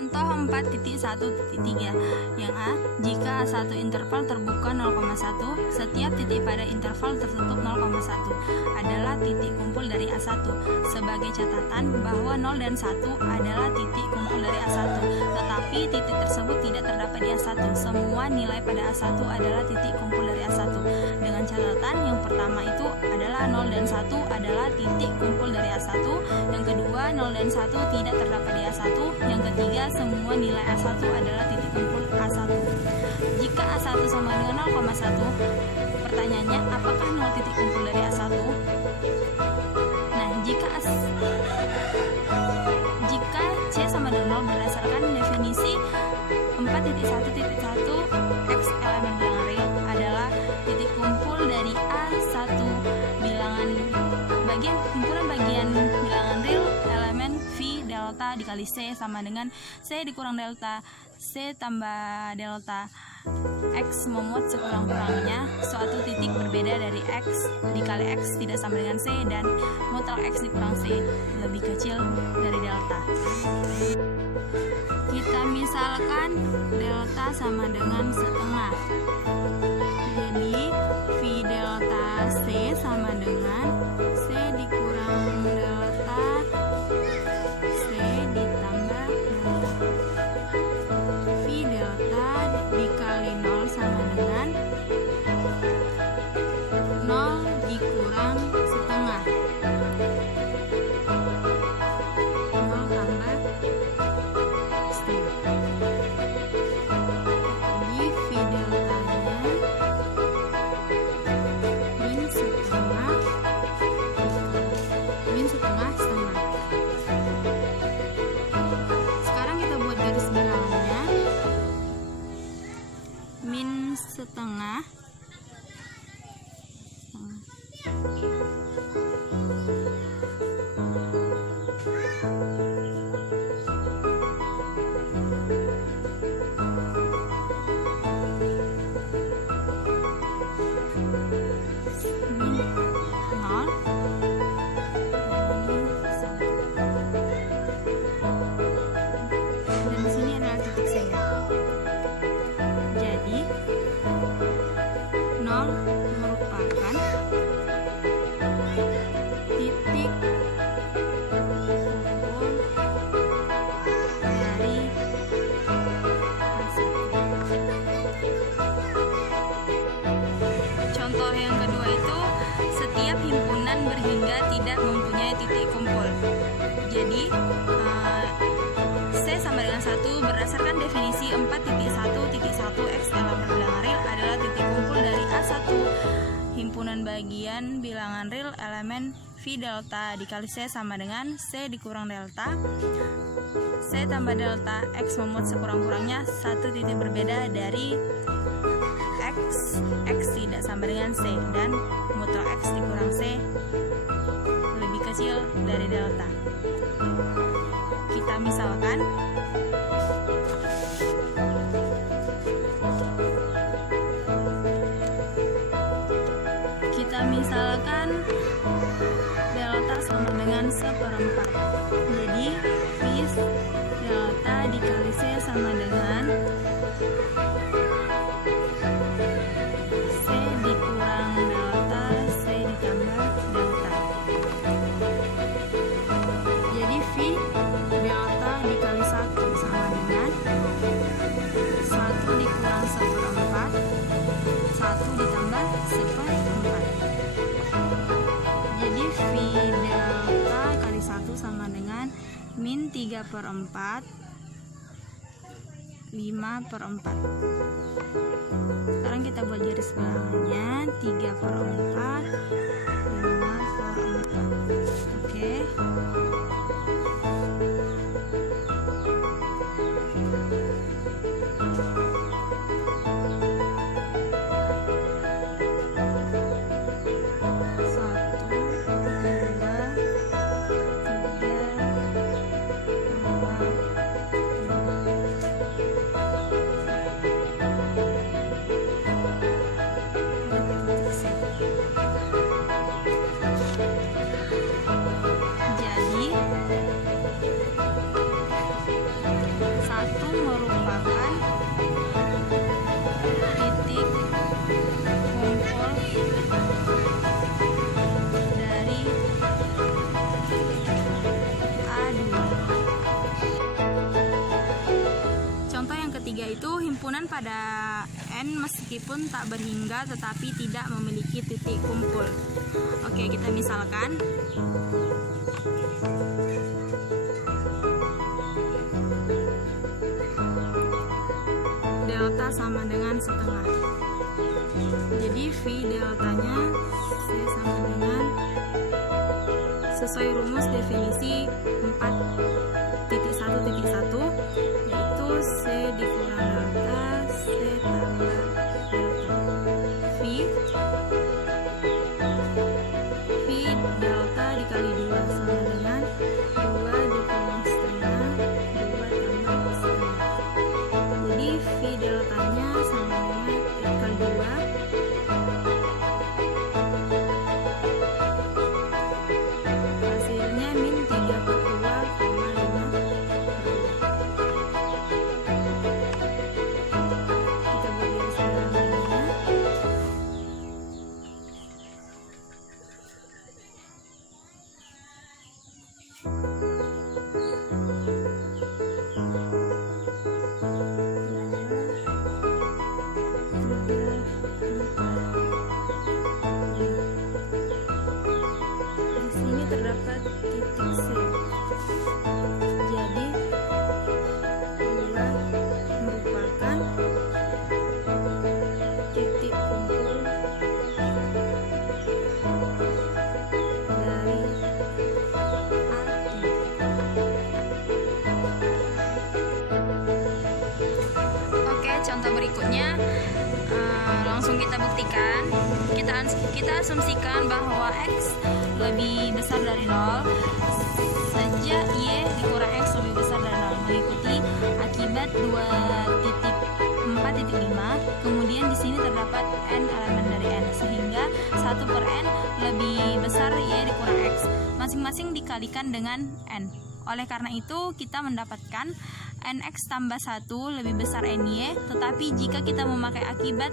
Contoh 4.1.3. Yang A, jika A1 interval terbuka 0,1, setiap titik pada interval tertutup 0,1 adalah titik kumpul dari A1. Sebagai catatan bahwa 0 dan 1 adalah titik kumpul dari A1, tetapi titik tersebut tidak terdapat di A1. Semua nilai pada A1 adalah titik kumpul dari A1. Dengan catatan yang pertama itu adalah 0 dan 1 adalah titik kumpul dari A1. Yang kedua, 0 dan 1 tidak terdapat di A1. Yang ketiga, semua nilai A1 adalah titik kumpul A1. Jika A1 sama dengan 0,1, pertanyaannya apakah 0 titik kumpul dari A1? Nah, jika C sama dengan 0 berdasarkan definisi 4.1.1 X elemen bilangan real adalah titik kumpul dari A1 himpunan bagian bilangan real elemen V delta dikali C sama dengan C dikurang delta C tambah delta X memuat sekurang-kurangnya suatu titik berbeda dari X dikali X tidak sama dengan C dan mutlak X dikurang C lebih kecil dari delta. Kita misalkan delta sama dengan setengah. Jadi V delta C sama dengan C dikurang delta C ditambah delta. V delta dikali 0 sama dengan 0 dikurang setengah. 0 tambah setengah. Jadi V deltanya min setengah setengah. Sekarang kita buat garis bilangnya. Min setengah merupakan titik kumpul dari A1. Contoh yang kedua itu setiap himpunan berhingga tidak mempunyai titik kumpul. Jadi C sama dengan 1 berdasarkan definisi 4.1.1 X elemen bilangan real adalah titik kumpul dari A1 himpunan bagian bilangan real elemen V delta dikali C sama dengan C dikurang delta C tambah delta X memuat sekurang-kurangnya satu titik berbeda dari X tidak sama dengan C dan mutlak X dikurang C lebih kecil dari delta. Kita misalkan delta sama dengan 1/4. Jadi V delta dikali C sama dengan C dikurang delta C ditambah delta. Jadi V delta dikali 1 sama dengan 1 dikurang 1/4 1 ditambah 1/4. Jadi V delta kali 1 sama dengan min 3/4 5/4. Sekarang kita buat garis bilangnya 3/4 5/4. Oke. Jadi merupakan titik kumpul dari A2. Contoh yang ketiga itu himpunan pada N meskipun tak berhingga tetapi tidak memiliki titik kumpul. Oke, kita misalkan delta sama dengan setengah. Jadi V deltanya C sama dengan, sesuai rumus definisi 4.1.1, yaitu C dikurang delta C tambah delta. V delta dikali 2 sama dengan 2 dikurang setengah 2 tambah setengah. Jadi V deltanya sama dengan dikali 2, hasilnya min 32,5. Kita beri garis dalamnya. Di sini terdapat titik C. Jadi 2 merupakan titik kumpul dari A3. Oke, contoh berikutnya langsung kita buktikan. Kita asumsikan bahwa X lebih besar dari 0 sejak Y dikurang X lebih besar dari 0 mengikuti akibat 2.4.5. Kemudian di sini terdapat N elemen dari N sehingga 1 per N lebih besar Y dikurang X, masing-masing dikalikan dengan N. Oleh karena itu kita mendapatkan Nx tambah 1 lebih besar Ny, tetapi jika kita memakai akibat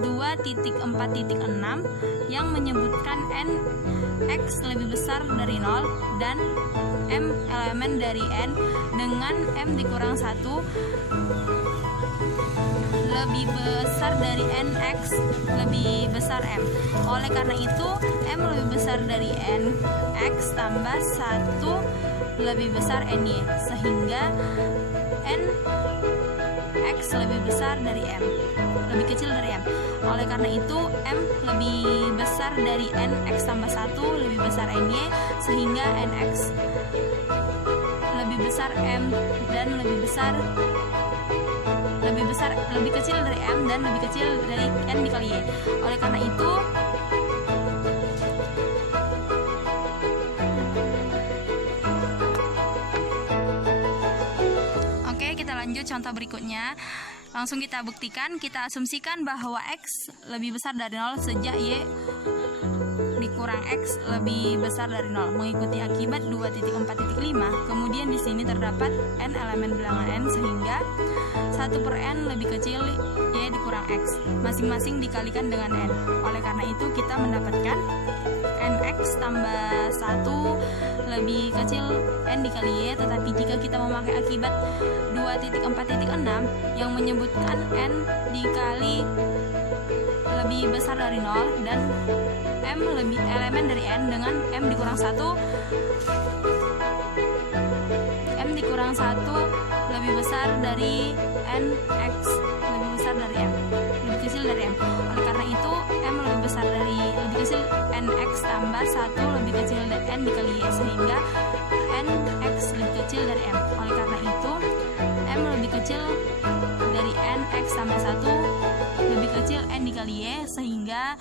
2.4.6 yang menyebutkan Nx lebih besar dari 0 dan M elemen dari N dengan M dikurang 1 lebih besar dari Nx lebih besar M. Oleh karena itu M lebih besar dari Nx tambah 1 lebih besar Ny, sehingga Nx lebih besar dari M, lebih kecil dari M. Oleh karena itu M lebih besar dari Nx tambah 1 lebih besar Ny, sehingga Nx lebih besar M dan lebih kecil dari M dan lebih kecil dari N dikali Y. Oleh karena itu lanjut contoh berikutnya. Langsung kita buktikan, kita asumsikan bahwa X lebih besar dari 0 sejak Y dikurang X lebih besar dari 0 mengikuti akibat 2.4.5. Kemudian di sini terdapat N elemen bilangan N sehingga 1 per N lebih kecil Y dikurang X, masing-masing dikalikan dengan N. Oleh karena itu kita mendapatkan Nx tambah 1 lebih kecil N dikali Y, tetapi jika kita memakai akibat 2.4.6 yang menyebutkan N dikali lebih besar dari 0 dan M lebih elemen dari N dengan M dikurang 1 lebih besar dari Nx lebih besar dari M, lebih kecil dari M. Oleh karena itu M lebih kecil Nx tambah 1 lebih kecil dari N dikali Y, sehingga Nx lebih kecil dari M. Oleh karena itu M lebih kecil dari Nx tambah 1 lebih kecil N dikali Y, sehingga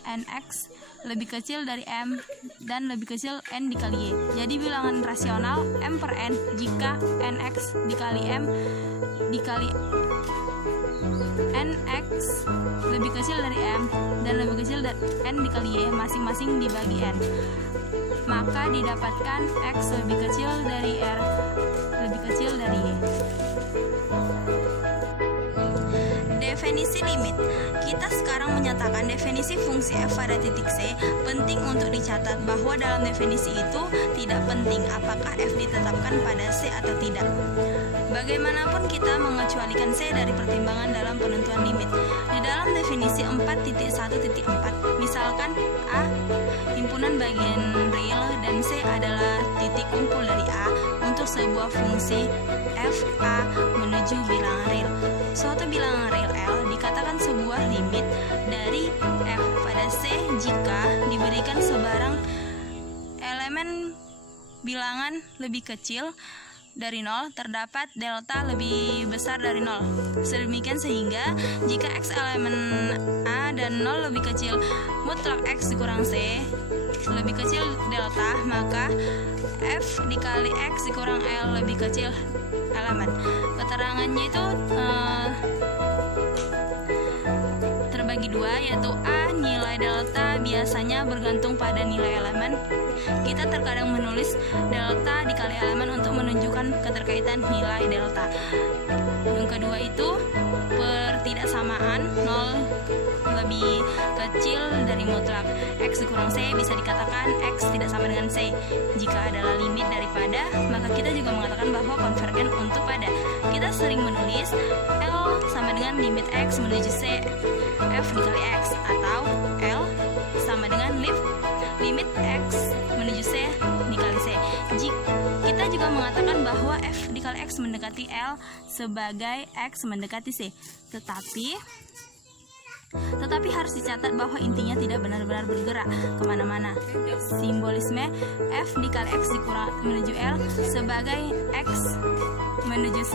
Nx lebih kecil dari M dan lebih kecil N dikali Y. Jadi bilangan rasional M per N jika Nx dikali M dikali Nx lebih kecil dari M dan lebih kecil dari N dikali Y masing-masing dibagi N, maka didapatkan X lebih kecil dari R lebih kecil dari Y. limit. Kita sekarang menyatakan definisi fungsi f pada titik C. Penting untuk dicatat bahwa dalam definisi itu tidak penting apakah f ditetapkan pada C atau tidak. Bagaimanapun kita mengecualikan C dari pertimbangan dalam penentuan limit. Di dalam definisi 4.1.4, misalkan A himpunan bagian real dan C adalah titik kumpul dari A untuk sebuah fungsi f A menuju bilangan real. Suatu bilangan real L dikatakan sebuah limit dari f pada C jika diberikan sebarang elemen bilangan lebih kecil dari 0 terdapat delta lebih besar dari 0. Sedemikian sehingga jika x elemen A dan 0 lebih kecil mutlak x dikurang C lebih kecil delta, maka f dikali x dikurang L lebih kecil elemen. Keterangannya itu terbagi dua, yaitu A nilai delta biasanya bergantung pada nilai elemen. Kita terkadang menulis delta dikali elemen untuk menunjukkan keterkaitan nilai delta. Yang kedua itu pertidaksamaan 0 lebih kecil dari mutlak. X dikurang C bisa dikatakan X tidak sama dengan C. Jika adalah limit daripada, maka kita juga mengatakan bahwa konvergen untuk pada. Kita sering menulis L sama dengan limit X menuju C F dikali X, atau L sama dengan limit X menuju C dikali C. Kita juga mengatakan bahwa F dikali X mendekati L sebagai X mendekati C. Tetapi harus dicatat bahwa intinya tidak benar-benar bergerak kemana-mana. Simbolisme F dikali X dikurang menuju L sebagai X menuju C.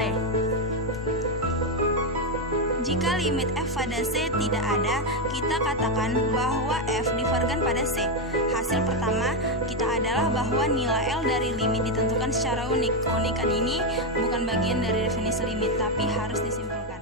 Jika limit f pada C tidak ada, kita katakan bahwa f divergen pada C. Hasil pertama kita adalah bahwa nilai L dari limit ditentukan secara unik. Keunikan ini bukan bagian dari definisi limit, tapi harus disimpulkan.